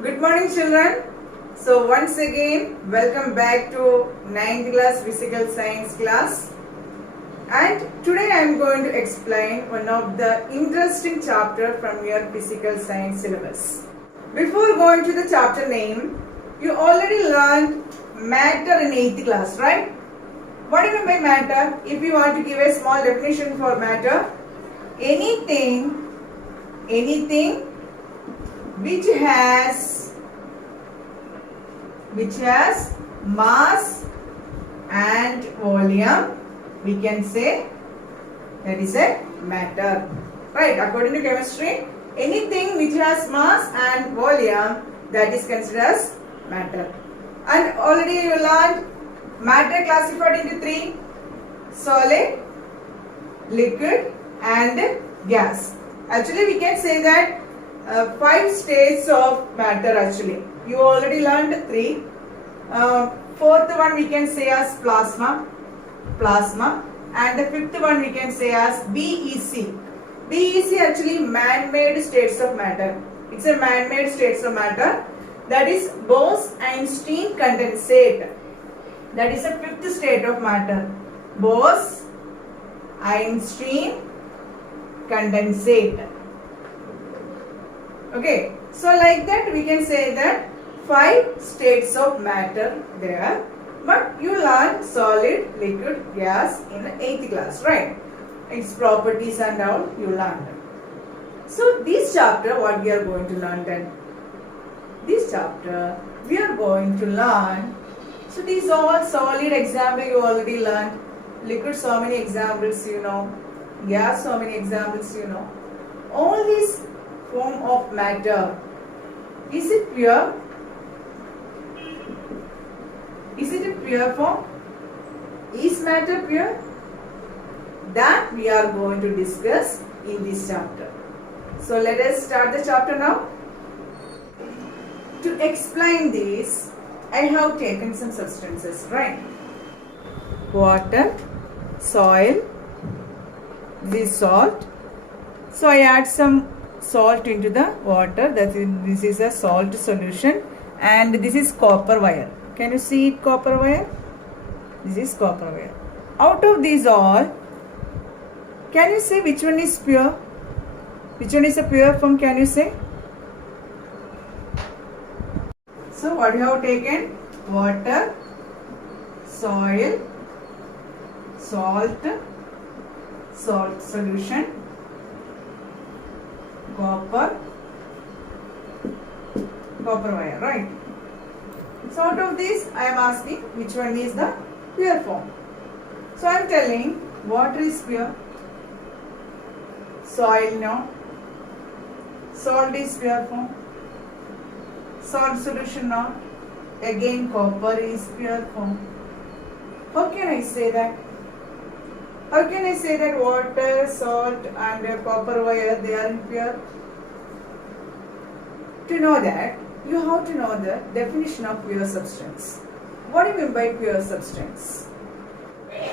Good morning, children. So once again, welcome back to 9th class physical science class. And today I am going to explain one of the interesting chapter from your physical science syllabus. Before going to the chapter name, you already learned matter in 8th class, right? What do you mean by matter? If you want to give a small definition for matter, anything which has mass and volume, we can say that is a matter, right? According to chemistry, anything which has mass and volume, that is considered as matter. And already you learned matter classified into three: solid, liquid and gas. Actually we can say that 5 states of matter. Actually you already learned 3. Fourth one we can say as plasma, and the fifth one we can say as BEC. BEC actually man-made states of matter. It's a man-made states of matter, that is Bose-Einstein condensate. That is a 5th state of matter, Bose-Einstein condensate. Okay, so like that we can say that 5 states of matter there, but you learn solid, liquid, gas in the 8th class, right? Its properties and all you learned. So this chapter, what we are going to learn then? This chapter we are going to learn. So these all solid example you already learned. Liquid, so many examples you know. Gas, so many examples you know. All these form of matter, is it pure? Is it a pure form? Is matter pure? That we are going to discuss in this chapter. So let us start the chapter now. To explain this, I have taken some substances, right? Water, soil, this salt. So I add some salt into the water. This is a salt solution, and this is copper wire. Can you see it, copper wire? This is copper wire. Out of these all, can you say which one is pure? Which one is a pure form, can you say? So what you have taken? Water, soil, salt solution, copper wire, right? So out of this I am asking which one is the pure form. So I am telling water is pure, soil no, salt is pure form, salt solution not, again copper is pure form. How can I say that? How can I say that water, salt and copper wire, they are impure? To know that, you have to know the definition of pure substance. What do you mean by pure substance?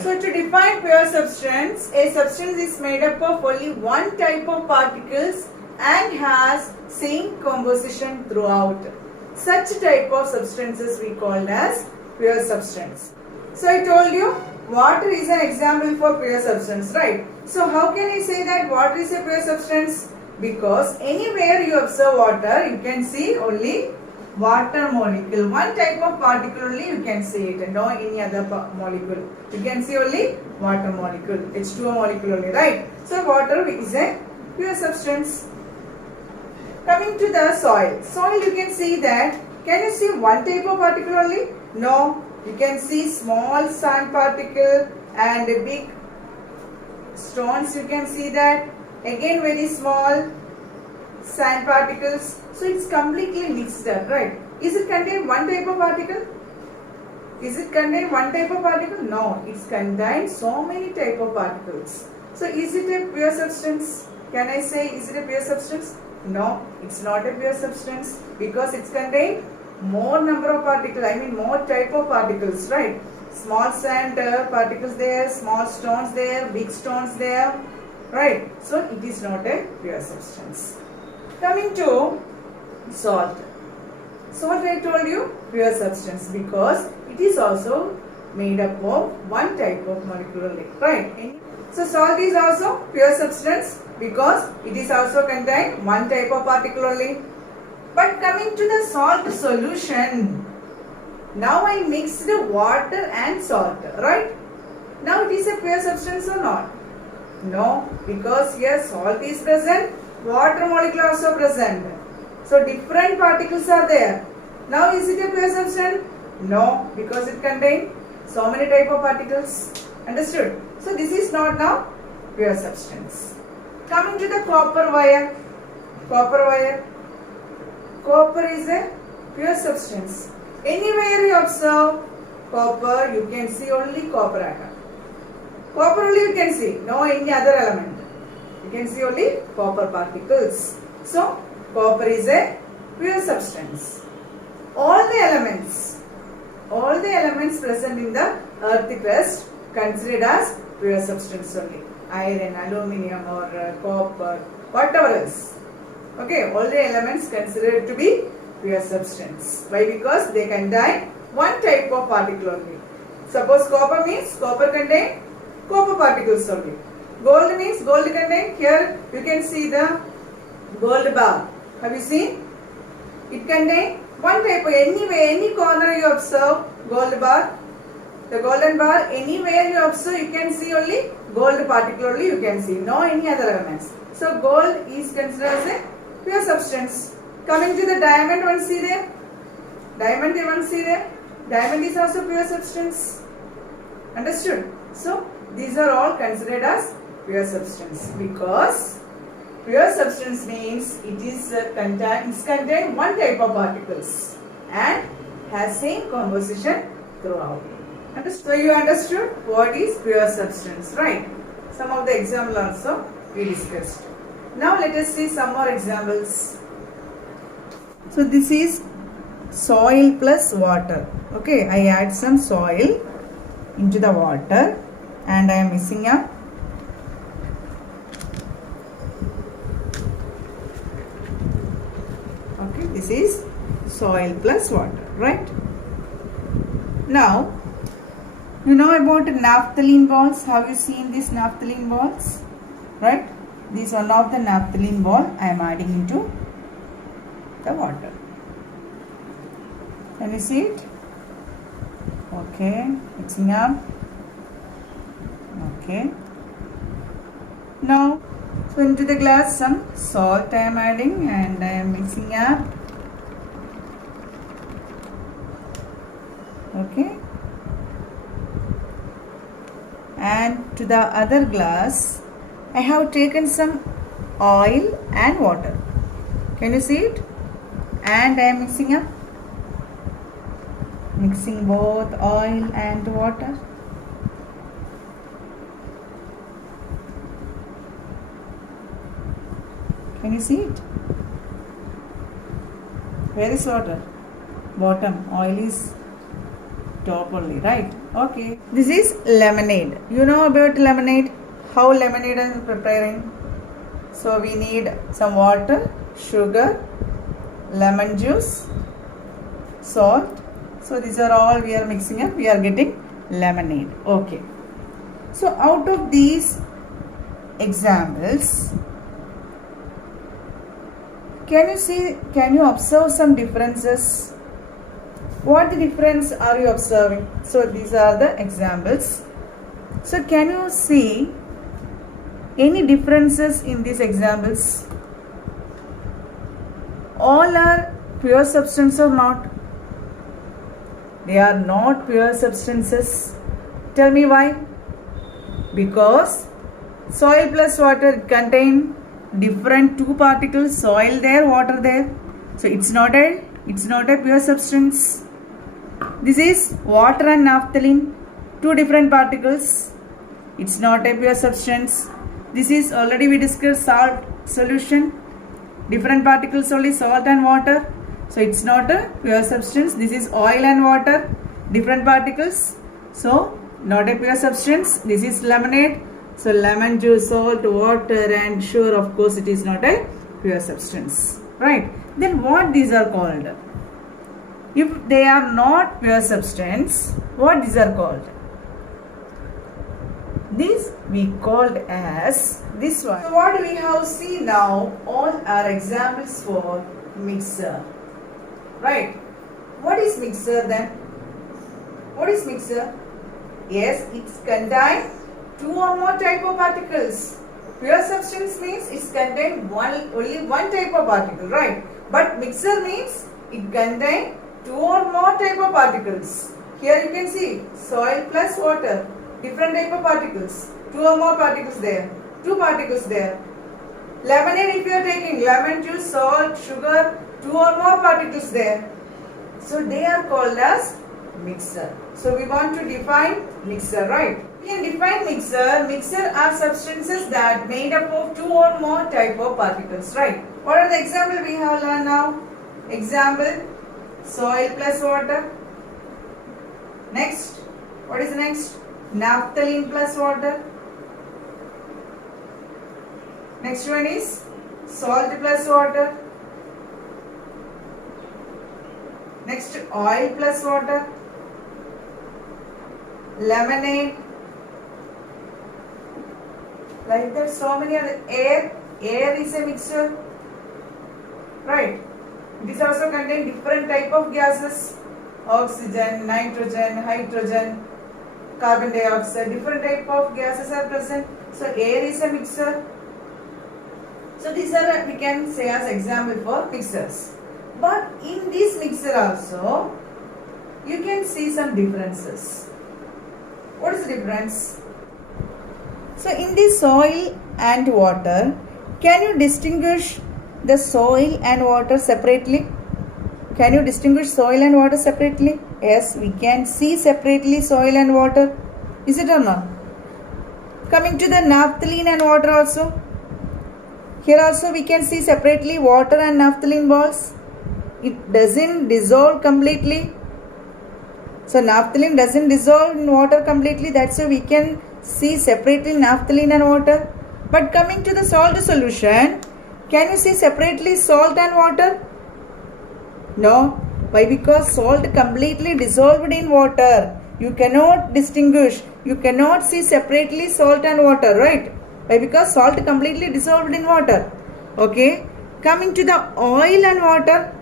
So to define pure substance, a substance is made up of only one type of particles and has same composition throughout. Such type of substances we call as pure substance. So I told you water is an example for pure substance, right? So how can I say that water is a pure substance? Because anywhere you observe water, you can see only water molecule. One type of particle only you can see it, and no any other molecule. You can see only water molecule, H2O molecule only, right? So water is a pure substance. Coming to the soil. Soil, you can see that. Can you see one type of particle only? No. You can see small sand particle and big stones. You can see that. Again very small sand particles. So it's completely mixed up, right? Is it contain one type of particle? Is it contain one type of particle? No. It's contains so many type of particles. So is it a pure substance? Can I say is it a pure substance? No, it's not a pure substance because it's contain more number of particles, more type of particles, right? Small sand particles there, small stones there, big stones there, right? So it is not a pure substance. Coming to salt. So what I told you? Pure substance, because it is also made up of one type of molecular link, right? So salt is also pure substance because it is also contain one type of particle only. But coming to the salt solution, now I mixed water and salt, right? Now it is a pure substance or not? No, because here salt is present, water molecule also present. So different particles are there. Now is it a pure substance? No, because it contains so many type of particles. Understood? So this is not now pure substance. Coming to the copper wire. Copper wire. Copper is a pure substance. Anywhere you observe copper, you can see only copper atom. Copper only you can see, no any other element. You can see only copper particles. So copper is a pure substance. All the elements present in the earth crust considered as pure substance only. Iron, aluminium or copper, whatever else. Okay, all the elements considered to be pure substance. Why? Because they contain one type of particle only. Suppose copper means copper contain copper particles only. Gold means gold contain, here you can see the gold bar. Have you seen? It contain one type of, anyway, any corner you observe gold bar, the golden bar, anywhere you observe you can see only gold particle only you can see, no any other elements. So gold is considered as a pure substance. Coming to the diamond, one see there. Diamond, one see there. Diamond is also pure substance. Understood? So these are all considered as pure substance because pure substance means it is contain one type of particles and has same composition throughout. So you understood what is pure substance, right? Some of the examples also we discussed. Now let us see some more examples. So this is soil plus water. Okay, I add some soil into the water and I am mixing up. Okay, this is soil plus water, right? Now, you know about naphthalene balls. Have you seen these naphthalene balls? Right? This is one of the naphthalene ball I am adding into the water. Can you see it? Okay, mixing up. Okay. Now, so into the glass some salt I am adding and I am mixing up. Okay. And to the other glass, I have taken some oil and water. Can you see it? And I am mixing up. Mixing both oil and water. Can you see it? Where is water? Bottom. Oil is top only, right? Okay. This is lemonade. You know about lemonade? How lemonade is preparing? So we need some water, sugar, lemon juice, salt. So these are all we are mixing up. We are getting lemonade. Okay. So out of these examples, can you observe some differences? What difference are you observing? So these are the examples. So can you see any differences in these examples? All are pure substance or not? They are not pure substances. Tell me why? Because soil plus water contain different two particles, soil there, water there. So it's not a pure substance. This is water and naphthalene, two different particles. It's not a pure substance. This is already we discussed salt solution, different particles only, salt and water. So it's not a pure substance. This is oil and water, different particles. So not a pure substance. This is lemonade. So lemon juice, salt, water, and sure, of course, it is not a pure substance. Right? Then what these are called? If they are not pure substance, what these are called? These we called as this one. So what we have seen now, all are examples for mixer. Right? What is mixer then? What is mixer? Yes, it contains two or more type of particles. Pure substance means it contains only one type of particle, right? But mixer means it contains two or more type of particles. Here you can see soil plus water, different type of particles, two or more particles there, two particles there. Lemonade, if you are taking lemon juice, salt, sugar, two or more particles there. So they are called as mixer. So we want to define mixer, right? We can define mixer. Mixer are substances that made up of two or more type of particles, right? What are the examples we have learned now? Example, soil plus water. Next, what is next? Naphthalene plus water. Next one is salt plus water. Next, oil plus water. Lemonade. Like that, so many other. Air. Air is a mixture. Right. These also contain different type of gases. Oxygen, nitrogen, hydrogen, carbon dioxide. Different type of gases are present. So air is a mixture. So these are, we can say as example for mixers. But in this mixer also, you can see some differences. What is the difference? So in the soil and water, can you distinguish the soil and water separately? Can you distinguish soil and water separately? Yes, we can see separately soil and water. Is it or not? Coming to the naphthalene and water also. Here also we can see separately water and naphthalene balls. It doesn't dissolve completely. So naphthalene doesn't dissolve in water completely. That's why we can see separately naphthalene and water. But coming to the salt solution, can you see separately salt and water? No. Why? Because salt completely dissolved in water. You cannot distinguish. You cannot see separately salt and water, right? Why? Because salt completely dissolved in water. Okay. Coming to the oil and water,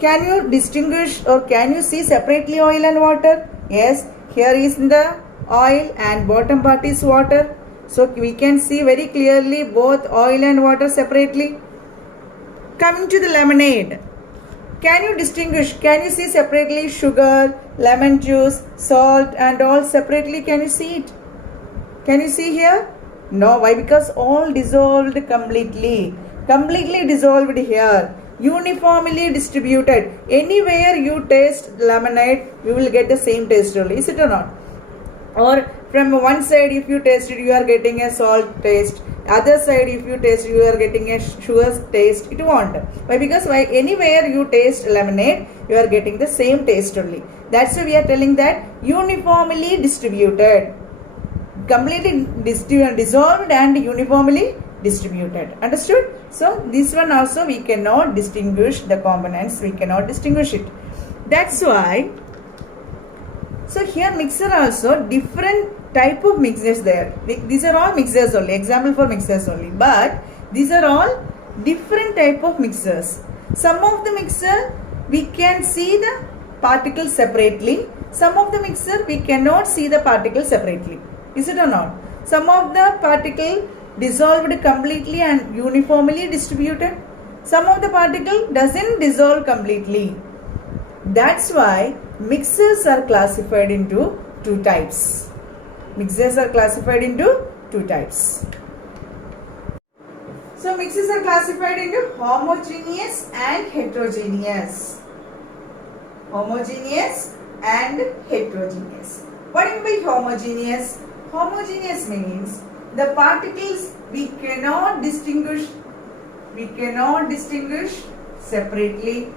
can you distinguish or can you see separately oil and water? Yes. Here is the oil and bottom part is water. So we can see very clearly both oil and water separately. Coming to the lemonade, can you distinguish? Can you see separately sugar, lemon juice, salt and all separately? Can you see it? Can you see here? No. Why? Because all dissolved completely. Completely dissolved here. Uniformly distributed. Anywhere you taste lemonade, you will get the same taste only. Is it or not? Or from one side if you taste it, you are getting a salt taste. Other side if you taste, you are getting a sugar taste. It won't. Why? Because anywhere you taste lemonade, you are getting the same taste only. That's why we are telling that uniformly distributed. Completely dissolved and uniformly distributed. Understood? So this one also we cannot distinguish the components. We cannot distinguish it. That's why. So here mixer also different type of mixers there. These are all mixers only. Example for mixers only. But these are all different type of mixers. Some of the mixer we can see the particles separately. Some of the mixer we cannot see the particles separately. Is it or not? Some of the particle dissolved completely and uniformly distributed. Some of the particle doesn't dissolve completely. That's why mixers are classified into two types. Mixers are classified into two types. So mixers are classified into homogeneous and heterogeneous. Homogeneous and heterogeneous. What do you mean by homogeneous? Homogeneous means the particles we cannot distinguish. We cannot distinguish separately.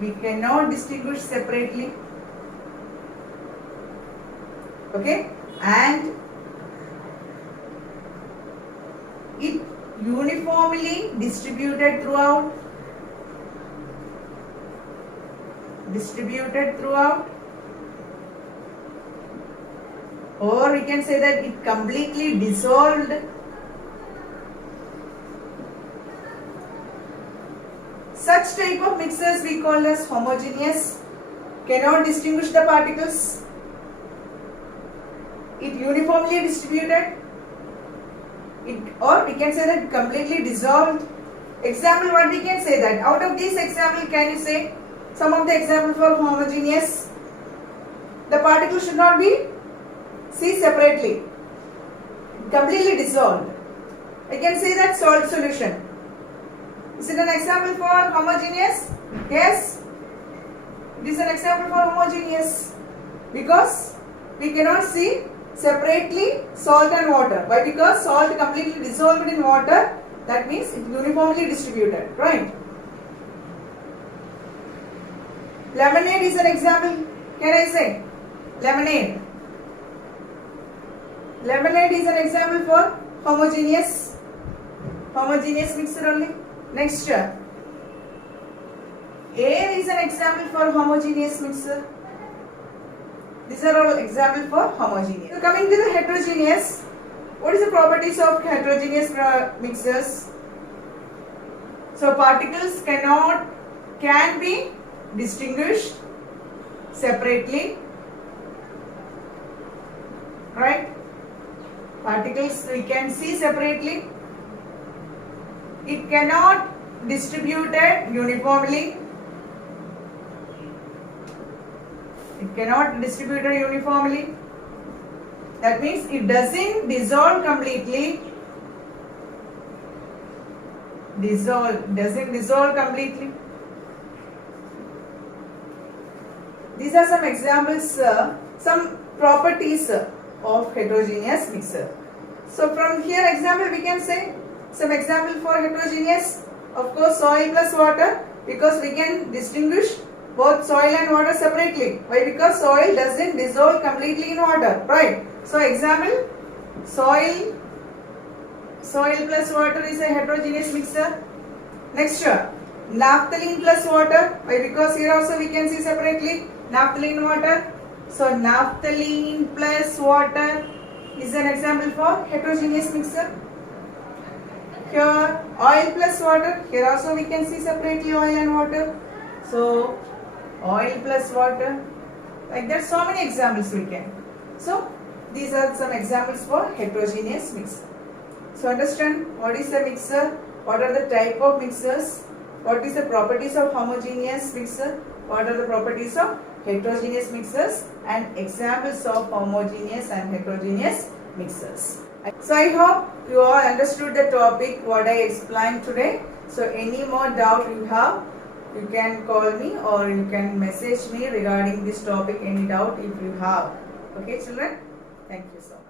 We cannot distinguish separately. Okay? And it uniformly distributed throughout. distributed throughout, or we can say that it completely dissolved. Such type of mixtures we call as homogeneous, cannot distinguish the particles, it uniformly distributed, or we can say that completely dissolved. Example, what we can say that out of this example, can you say some of the example for homogeneous? The particles should not be seen separately, completely dissolved. I can say that salt solution. Is it an example for homogeneous? Yes. It is an example for homogeneous because we cannot see separately salt and water. Why? Because salt completely dissolved in water. That means it uniformly distributed, right? Lemonade is an example. Can I say? Lemonade. Lemonade is an example for homogeneous mixture only. Next, air is an example for homogeneous mixture. These are all examples for homogeneous. So coming to the heterogeneous, what is the properties of heterogeneous mixtures? So particles can be distinguished separately, right? Particles we can see separately. It cannot distributed uniformly. It cannot distributed uniformly. That means it doesn't dissolve completely. Doesn't dissolve completely. These are some examples, some properties of heterogeneous mixture. So from here example we can say some example for heterogeneous. Of course, soil plus water, because we can distinguish both soil and water separately. Why? Because soil doesn't dissolve completely in water, right? So example, soil plus water is a heterogeneous mixture. Next, naphthalene plus water. Why? Because here also we can see separately naphthalene water. So naphthalene plus water is an example for heterogeneous mixture. Here oil plus water. Here also we can see separately oil and water. So oil plus water. Like that, so many examples we can. So these are some examples for heterogeneous mixture. So understand what is a mixture, what are the type of mixtures, what is the properties of homogeneous mixture, what are the properties of heterogeneous mixtures, and examples of homogeneous and heterogeneous mixtures. So I hope you all understood the topic what I explained today. So any more doubt you have, you can call me or you can message me regarding this topic, any doubt if you have. Okay children, thank you so much.